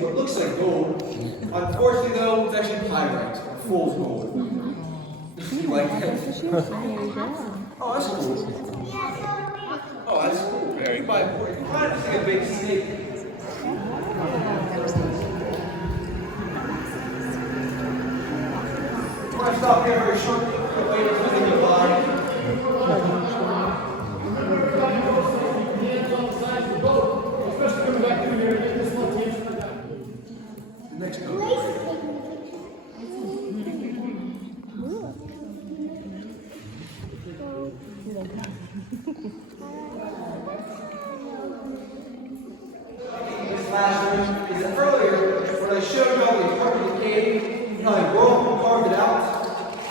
what looks like gold. Unfortunately, though, it's actually pyrite, fool's gold. You like that? Oh, that's cool. Oh, that's cool. Very by important. Kind of like a big snake. We're going to stop here very shortly. We'll wait until they get by. Next boat. This last one is earlier when I showed you all the apartment of the cave, how they carved it out.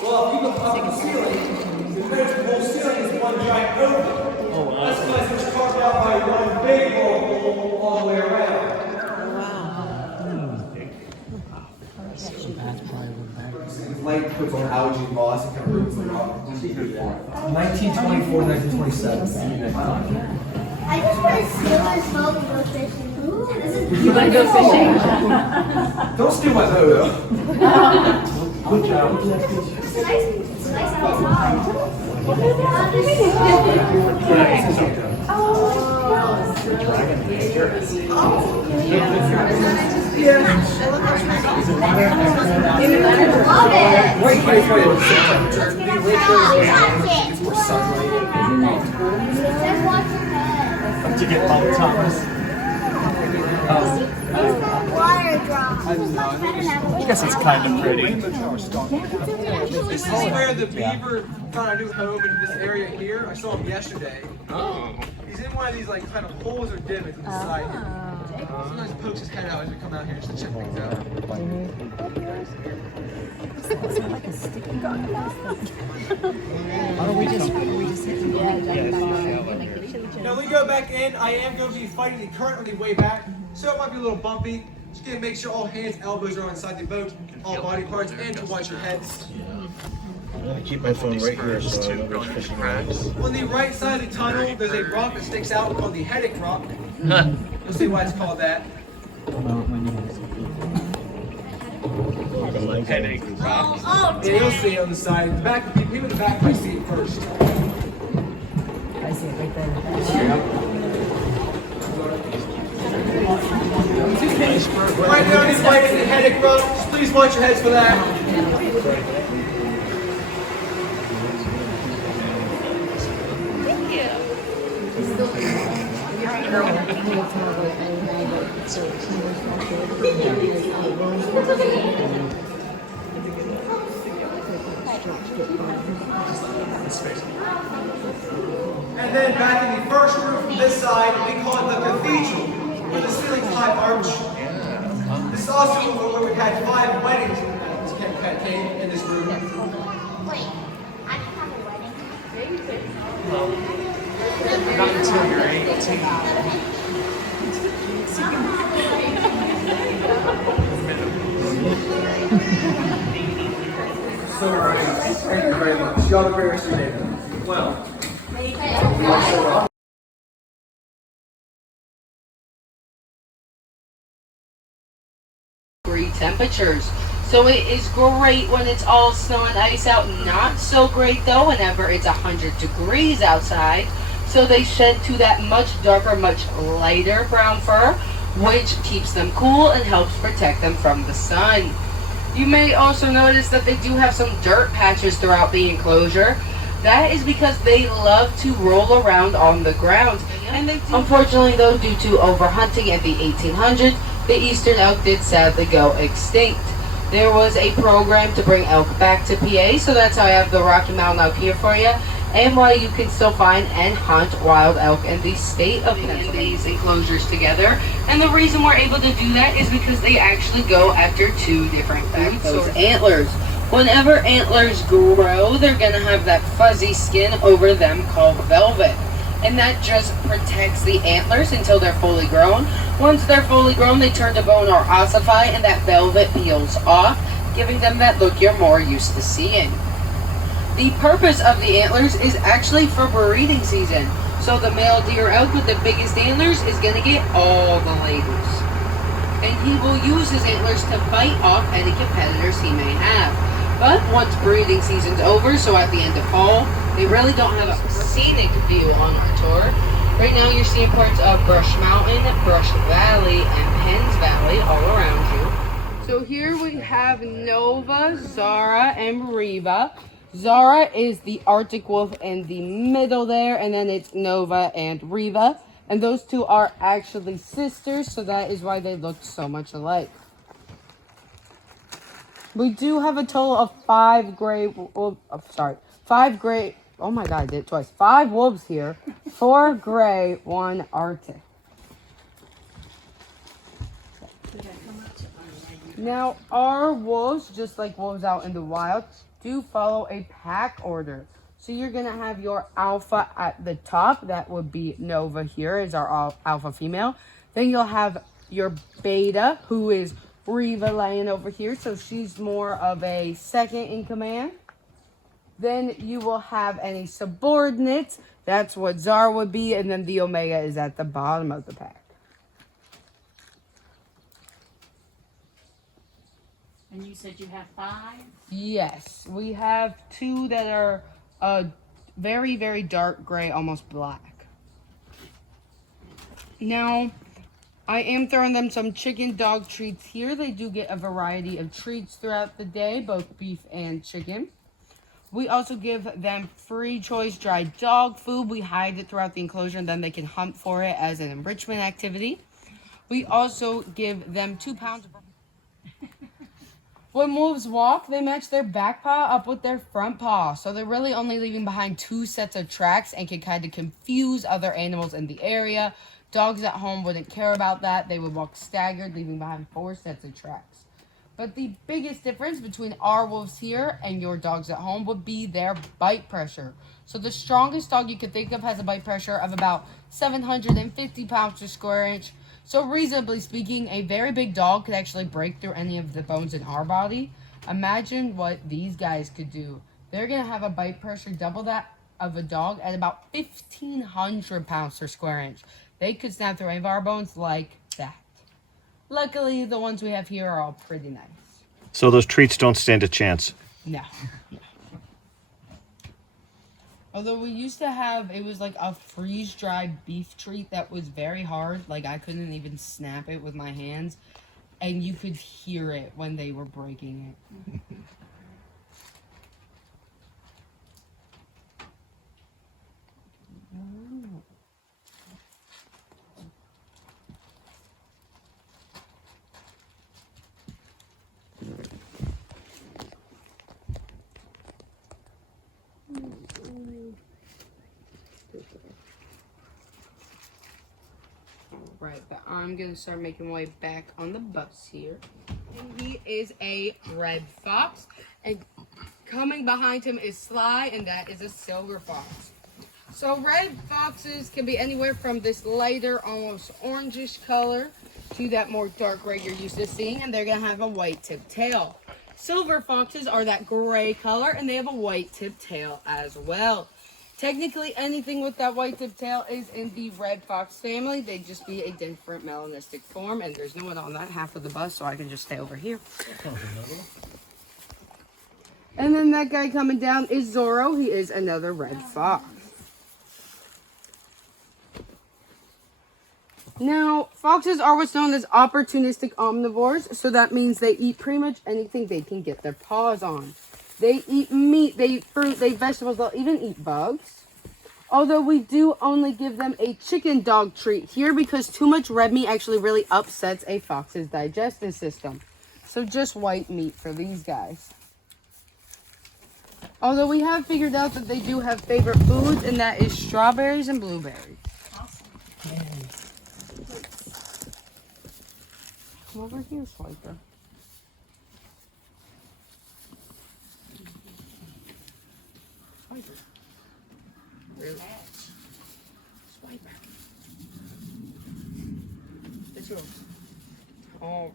Well, if you look up at the ceiling, the whole ceiling is one giant oval. Oh, wow. That's because it was carved out by one big whirlpool all the way around. Light puts on algae moss and kind of roots the rock. 1924, 1927. I just want to steal and smoke and go fishing. You want to go fishing? Don't steal my photo. Good job. It's nice outside. Wait, to get Paul Thomas. Water drop. I guess it's kind of pretty. This is where the beaver found a new home in this area here. I saw him yesterday. Oh. He's in one of these like kind of holes or divots in the side here. Sometimes pokes his head out as we come out here just to check things out. Now we go back in. I am going to be fighting the current on the way back, so it might be a little bumpy. Just gonna make sure all hands, elbows are inside the boat, all body parts, and to watch your heads. I'm gonna keep my phone right here so I know what's fishing around. On the right side of the tunnel, there's a rock that sticks out called the headache rock. You'll see why it's called that. Headache rock. And you'll see it on the side. The back, people in the back might see it first. I see it right there. Right now, these lights and the headache rock. Just please watch your heads for that. And then back in the first room from this side, we call it the cathedral, with the ceiling's high arch. This is also where we've had 5 weddings in this room. Wait, I can have a wedding. Not until you're 18. So, thank you very much. Y'all have a great rest of your day. Well. Temperatures. So it is great when it's all snow and ice out, not so great though whenever it's 100 degrees outside. So they shed to that much darker, much lighter brown fur, which keeps them cool and helps protect them from the sun. You may also notice that they do have some dirt patches throughout the enclosure. That is because they love to roll around on the ground. And they unfortunately though, due to overhunting in the 1800s, the eastern elk did sadly go extinct. There was a program to bring elk back to PA, so that's how I have the Rocky Mountain elk here for you, and why you can still find and hunt wild elk in the state of Penn. These enclosures together, and the reason we're able to do that is because they actually go after 2 different foods. Those antlers. Whenever antlers grow, they're gonna have that fuzzy skin over them called velvet. And that just protects the antlers until they're fully grown. Once they're fully grown, they turn to bone or ossify, and that velvet peels off, giving them that look you're more used to seeing. The purpose of the antlers is actually for breeding season. So the male deer elk with the biggest antlers is going to get all the ladies. and he will use his antlers to bite off any competitors he may have. But once breeding season's over, so at the end of fall, they really don't have a scenic view on our tour. Right now you're seeing parts of Brush Mountain, Brush Valley, and Penn's Valley all around you. So here we have Nova, Zara, and Reva. Zara is the Arctic wolf in the middle there, and then it's Nova and Reva. And those two are actually sisters, so that is why they look so much alike. We do have a total of 5 wolves here, 4 gray, 1 Arctic. Now, our wolves, just like wolves out in the wild, do follow a pack order. So you're going to have your alpha at the top. That would be Nova here, is our alpha female. Then you'll have your beta, who is Reva laying over here. So she's more of a second in command. Then you will have any subordinates. That's what Zara would be. And then the Omega is at the bottom of the pack. And you said you have 5? Yes, we have 2 that are very, very dark gray, almost black. Now, I am throwing them some chicken dog treats here. They do get a variety of treats throughout the day, both beef and chicken. We also give them free choice dried dog food. We hide it throughout the enclosure and then they can hunt for it as an enrichment activity. We also give them 2 pounds of... When wolves walk, they match their back paw up with their front paw. So they're really only leaving behind 2 sets of tracks and can kind of confuse other animals in the area. Dogs at home wouldn't care about that. They would walk staggered, leaving behind 4 sets of tracks. But the biggest difference between our wolves here and your dogs at home would be their bite pressure. So the strongest dog you could think of has a bite pressure of about 750 pounds per square inch. So reasonably speaking, a very big dog could actually break through any of the bones in our body. Imagine what these guys could do. They're going to have a bite pressure double that of a dog at about 1,500 pounds per square inch. They could snap through any of our bones like that. Luckily, the ones we have here are all pretty nice. So those treats don't stand a chance. No. Although we used to have, it was like a freeze-dried beef treat that was very hard. Like, I couldn't even snap it with my hands. And you could hear it when they were breaking it. Right, but I'm going to start making my way back on the bus here. And he is a red fox. And coming behind him is Sly, and that is a silver fox. So red foxes can be anywhere from this lighter, almost orangish color to that more dark gray you're used to seeing, and they're going to have a white tip tail. Silver foxes are that gray color, and they have a white tip tail as well. Technically, anything with that white tip tail is in the red fox family. They'd just be a different melanistic form, and there's no one on that half of the bus, so I can just stay over here. And then that guy coming down is Zorro. He is another red fox. Now, foxes are what's known as opportunistic omnivores, so that means they eat pretty much anything they can get their paws on. They eat meat, they eat fruit, they eat vegetables, they'll even eat bugs. Although we do only give them a chicken dog treat here because too much red meat actually really upsets a fox's digestive system. So just white meat for these guys. Although we have figured out that they do have favorite foods, and that is strawberries and blueberries. Awesome. Come over here, Swiper. Really? Swiper. It's yours. Oh.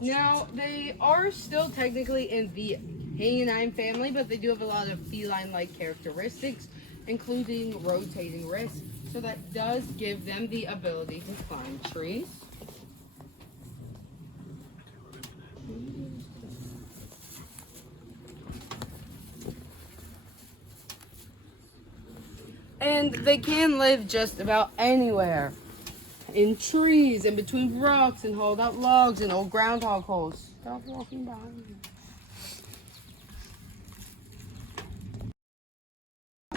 Now, they are still technically in the canine family, but they do have a lot of feline-like characteristics, including rotating wrists, So that does give them the ability to climb trees. And they can live just about anywhere. In trees, and between rocks, and hauled out logs, and old groundhog holes. Stop walking behind me.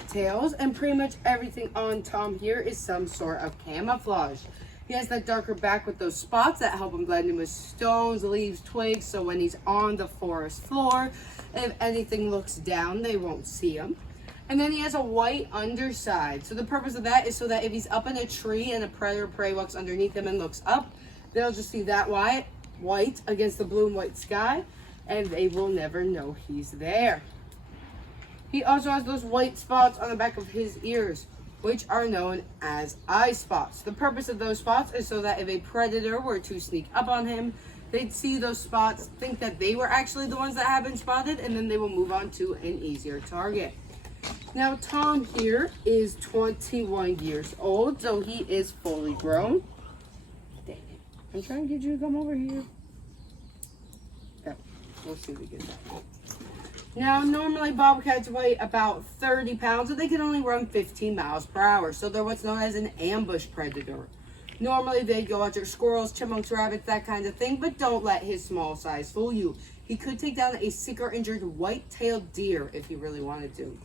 Tails, and pretty much everything on Tom here is some sort of camouflage. He has that darker back with those spots that help him blend in with stones, leaves, twigs, so when he's on the forest floor, if anything looks down, they won't see him. And then he has a white underside. So the purpose of that is so that if he's up in a tree and a predator or prey walks underneath him and looks up, they'll just see that white against the blue and white sky, and they will never know he's there. He also has those white spots on the back of his ears, which are known as eye spots. The purpose of those spots is so that if a predator were to sneak up on him, they'd see those spots, think that they were actually the ones that have been spotted, and then they will move on to an easier target. Now, Tom here is 21 years old, so he is fully grown. Dang it. I'm trying to get you to come over here. Oh, we'll see if we get that. Now, normally bobcats weigh about 30 pounds, and they can only run 15 miles per hour, so they're what's known as an ambush predator. Normally, they go after squirrels, chipmunks, rabbits, that kind of thing, but don't let his small size fool you. He could take down a sick or injured white-tailed deer if he really wanted to.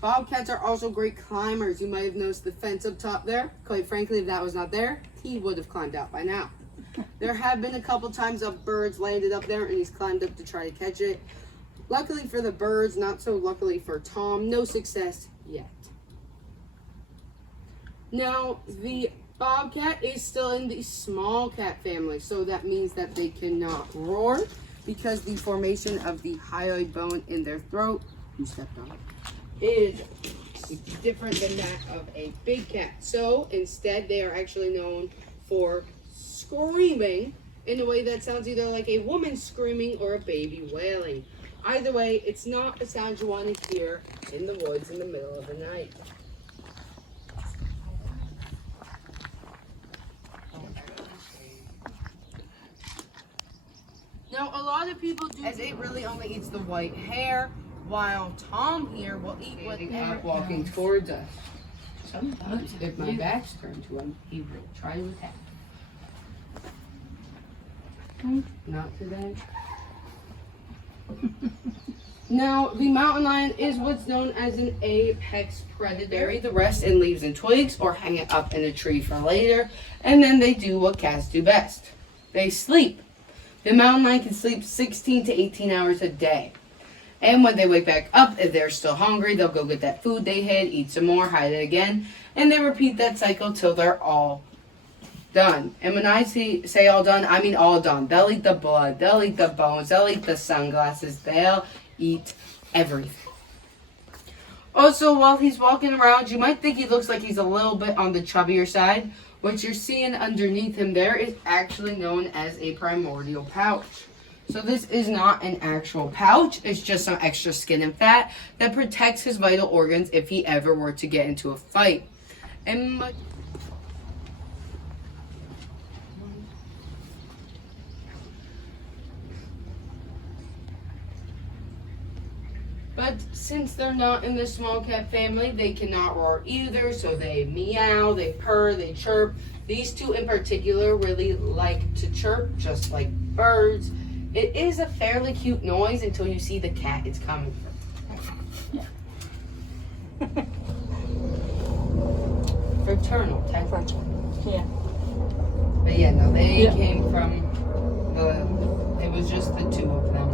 Bobcats are also great climbers. You might have noticed the fence up top there. Quite frankly, if that was not there, he would have climbed out by now. There have been a couple times of birds landed up there, and he's climbed up to try to catch it. Luckily for the birds, not so luckily for Tom, no success yet. Now, the bobcat is still in the small cat family, so that means that they cannot roar because the formation of the hyoid bone in their throat, you stepped on it, is different than that of a big cat. So instead, they are actually known for screaming in a way that sounds either like a woman screaming or a baby wailing. Either way, it's not a sound you want to hear in the woods in the middle of the night. Now, a lot of people do, as it really only eats the white hair, while Tom here will eat whatever walking towards us. Sometimes, if my back's turned to him, he will try to attack. Not today. Now, the mountain lion is what's known as an apex predator. Bury the rest in leaves and twigs or hang it up in a tree for later, and then they do what cats do best. They sleep. The mountain lion can sleep 16 to 18 hours a day. And when they wake back up, if they're still hungry, they'll go get that food they hid, eat some more, hide it again, and they repeat that cycle till they're all done. And when I say all done, I mean all done. They'll eat the blood, they'll eat the bones, they'll eat the sunglasses, they'll eat everything. Also, while he's walking around, you might think he looks like he's a little bit on the chubbier side. What you're seeing underneath him there is actually known as a primordial pouch. So this is not an actual pouch, it's just some extra skin and fat that protects his vital organs if he ever were to get into a fight. And but since they're not in the small cat family, they cannot roar either, so they meow, they purr, they chirp. These two in particular really like to chirp, just like birds. It is a fairly cute noise until you see the cat it's coming from. Yeah. Fraternal, technically. Yeah. But yeah, no, they came from it was just the two of them.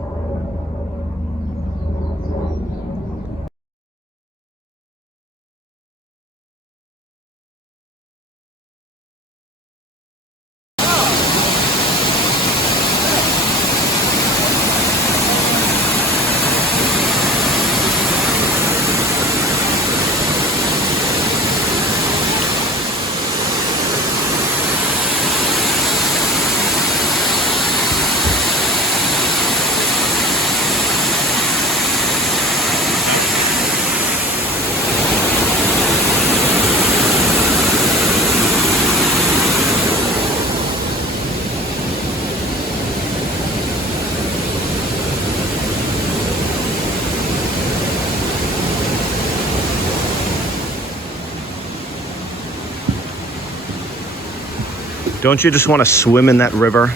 Don't you just want to swim in that river?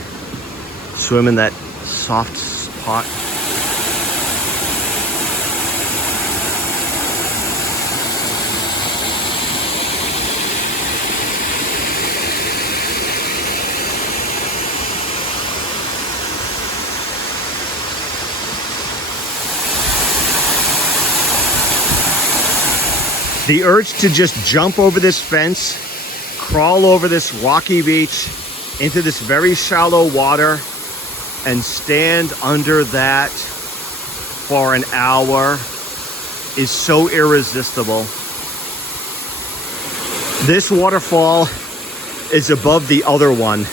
Swim in that soft spot? The urge to just jump over this fence, crawl over this rocky beach into this very shallow water and stand under that for an hour is so irresistible. This waterfall is above the other one.